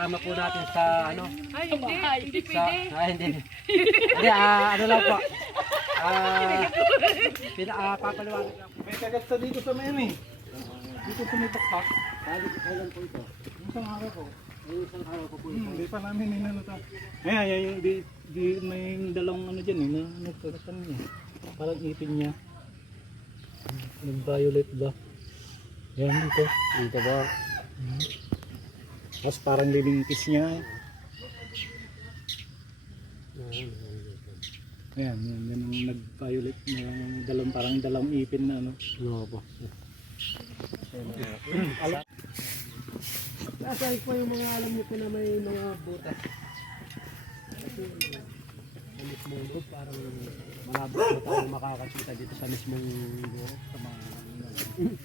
kasama po natin sa ano. Ay, hindi Sa, pwede. hindi. Hindi, ano lang po. Papaliwanag lang po. May kagat sa dito sa may eh. Dito sa may bakbak. Kailan po ito? Isang araw ko. Yung isang araw po po ito. Hindi pa namin inanata. Ayan, di may dalawang ano dyan eh, na nagkakatan niya. Parang ipin niya. Nag-violet ba? Yan dito. Dito po. Tapos parang living kiss niya. Ayan, yan ang nag-violet na parang dalawang ipin na ano. Oo po. Nasaan po yung mga alam niyo po na may mga butas? Kasi sa mismong loob parang malabo po tayo makakakita dito sa mismong loob sa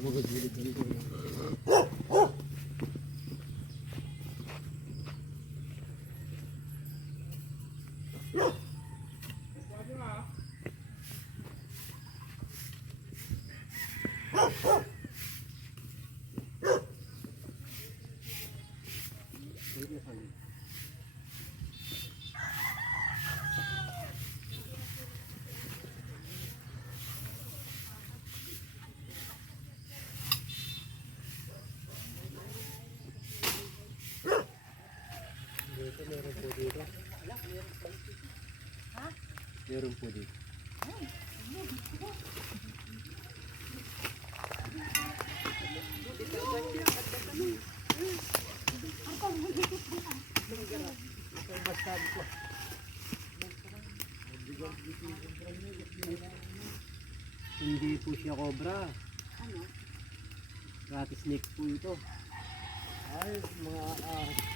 mga gilid dito. Meron po dito. Hindi po siya cobra. Ano? Rattlesnake po ito. Ay, mga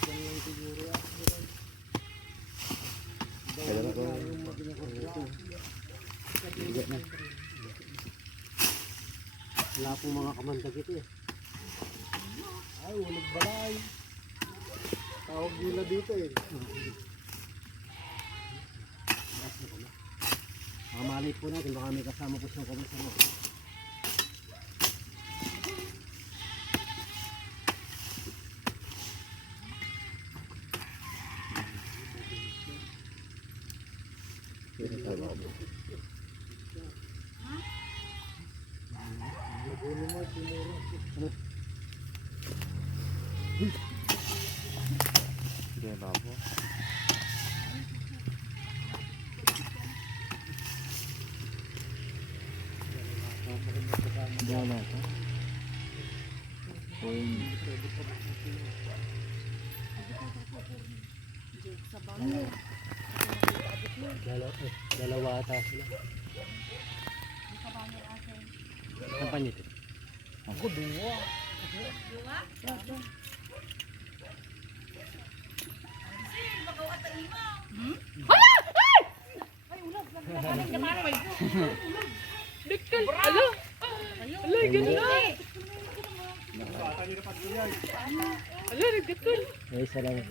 ganyan siguro yan. Dalawa ko. Wala pong mga kamandag ito eh. Ay, ulag balay. Tawag nila dito eh. Mamalay po natin, baka may kasama po siyang komisyon. Dala ka. Dalawa ata sila. Saan pa nito? Ako, dua. Dekal. Ala. Ala, ganda. Ala, nagdekal. Ay, salamat.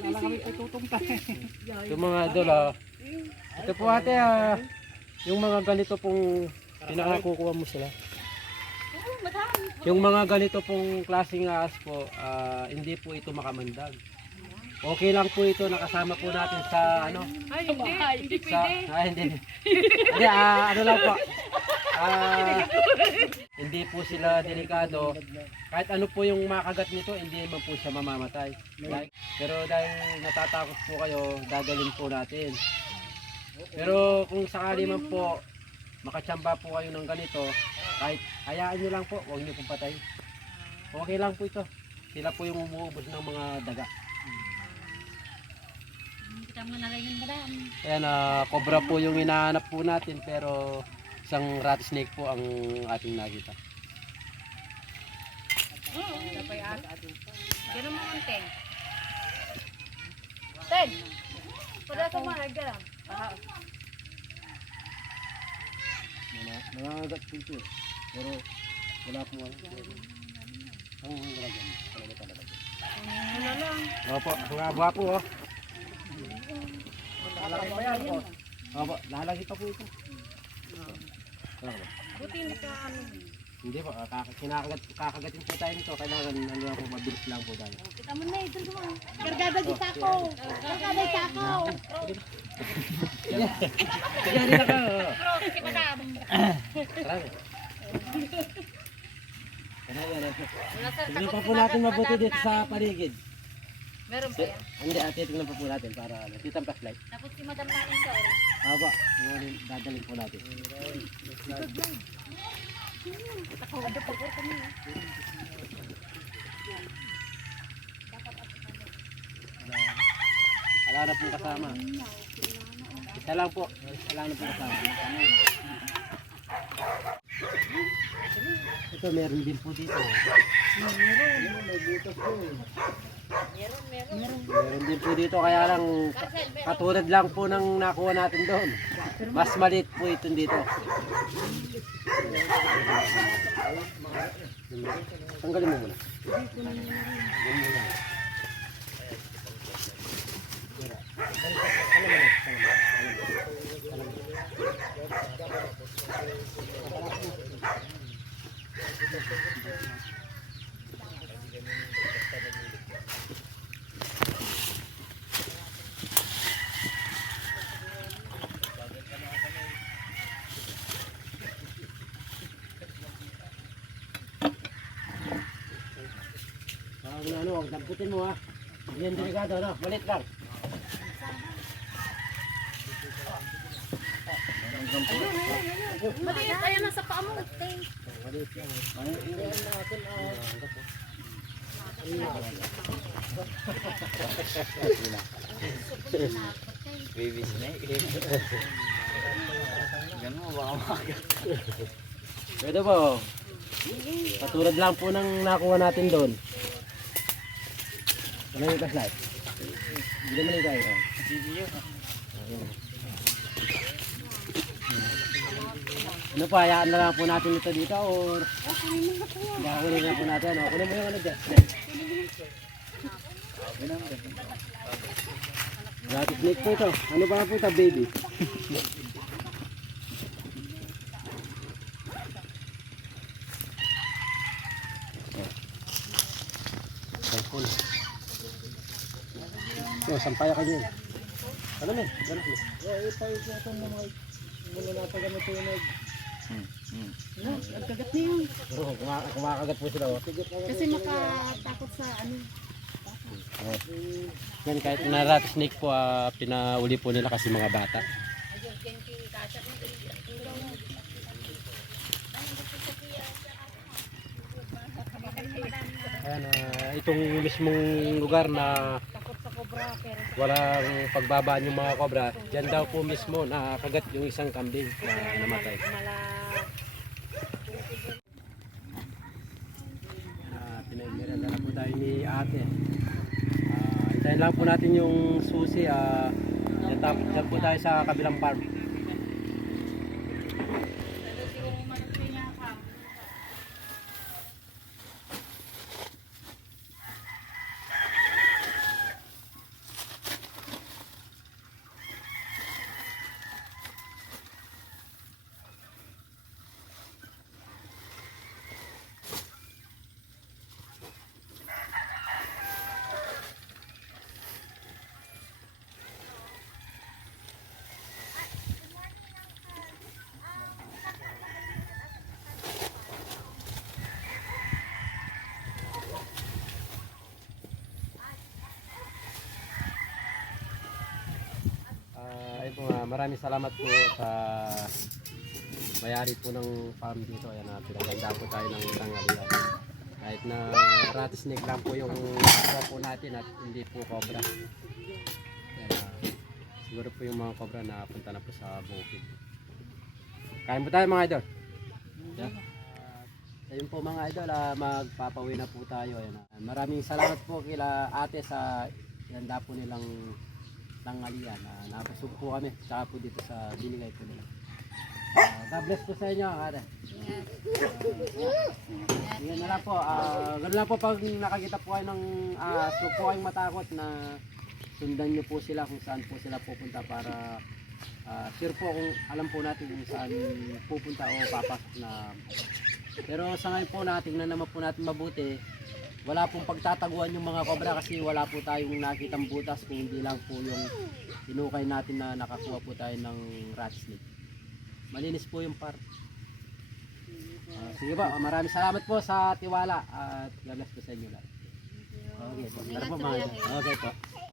Wala kami tutungtang. Ito mga idol ito po ate yung mga ganito pong pinakakukuha mo sila. Yung mga ganito pong klaseng ahas po, hindi po ito makamandag. Okay lang po ito, nakasama po natin sa ano. Ay, hindi Sa, pwede. hindi. Hindi, ano lang po. Hindi po sila delikado. Kahit ano po yung makagat nito, hindi naman po siya mamamatay. Pero dahil natatakot po kayo, dadalhin po natin. Pero kung sakali man po, makatsamba po kayo ng ganito, kahit hayaan nyo lang po, huwag nyo pong patay. Okay lang po ito. Sila po yung umuubos ng mga daga. Kita mo na lang yung madam. Ayan, cobra po yung hinahanap po natin, pero isang rattlesnake po ang ating nakita. Tapay asa. Ganun mo ang ten. Ten! Pada sa mga nagdaram. Nangangagat po ito, pero wala po ano. Ang hanggang talaga talaga. Wala lang. Opo, mga buha po oh. Lalaki pa yan po. Opo, lalaki pa po ito. Opo. Buti hindi ka ano. Hindi po, kakagatin po tayo nito. Kailangan ano lang po, mabilis lang po tayo. Kita mo na eh, dun mo. Gargada di sako. Gargada di sako. Yan na ka. Bro, si madam. Marami. Wala sir, Tignan takot pa si po natin madam, mabuti madam dito sa namin. paligid. Meron pa yan. Hindi, titignan pa po natin para nakita ang flashlight. Tapos si madam namin sa oras. Aba, dadalhin po natin. Wala na pong kasama. Isa lang po. Wala na pong kasama. Ito, meron din po dito. Meron din po dito, kaya lang katulad lang po ng nakuha natin doon. Mas maliit po ito dito. Tanggalin mo muna. Ano, huwag damputin mo ha. Hindi yan delikado, ano? Malit lang. Maliit, ayun na sa paa mo. Malit lang. Baby snake. Ganun mo baka makagat. Pwede po. Katulad lang po ng nakuha natin doon. Ano yung flashlight? Hindi naman tayo. Ano pa, hayaan na lang po natin ito dito or kunin na po natin. O, kunin mo yung ano dyan. Gratis snake po ito. Ano ba po ito, baby? Cellphone. So, sampaya ka dyan. Ano men? Ganap mo. Ang kagat na yun. Oo, kumakagat po sila. Oh. Kasi makatakot sa ano. Yan, kahit na rat snake po, pinauli po nila kasi mga bata. Ayan, itong mismong lugar na walang pagbabaan yung mga kobra, dyan daw po mismo nakagat yung isang kambing na namatay. Pinaimiran na po tayo ni ate. Hintayin lang po natin yung susi. Dyan po tayo sa kabilang farm. Ayun po, maraming salamat po sa may-ari po ng farm dito. Ayan, pinaganda po tayo ng tanghalian. Kahit na rat snake lang po yung nakuha po natin at hindi po cobra. Ayan, siguro po yung mga cobra na punta na po sa bukid. Kain po tayo mga idol. Yeah. Ayun po mga idol, magpapauwi na po tayo. Ayan, maraming salamat po kila ate sa ganda po nilang tanghalian. Napasok po kami, tsaka po dito sa binigay po nila. God bless po sa inyo, ate. Ingat. Yan na lang po. Ganun lang po pag nakakita po kayo ng huwag po kayong matakot na sundan nyo po sila kung saan po sila pupunta para sure po kung alam po natin kung saan pupunta o papasok na. Pero sa ngayon po tingnan naman po natin mabuti. Wala pong pagtataguan yung mga kobra kasi wala po tayong nakitang butas kung hindi lang po yung inukay natin na nakakuha po tayo ng rat snake. Malinis po yung part. Sige po, maraming salamat po sa tiwala at God bless po sa inyo lahat. Okay po, tara po mga. Okay po.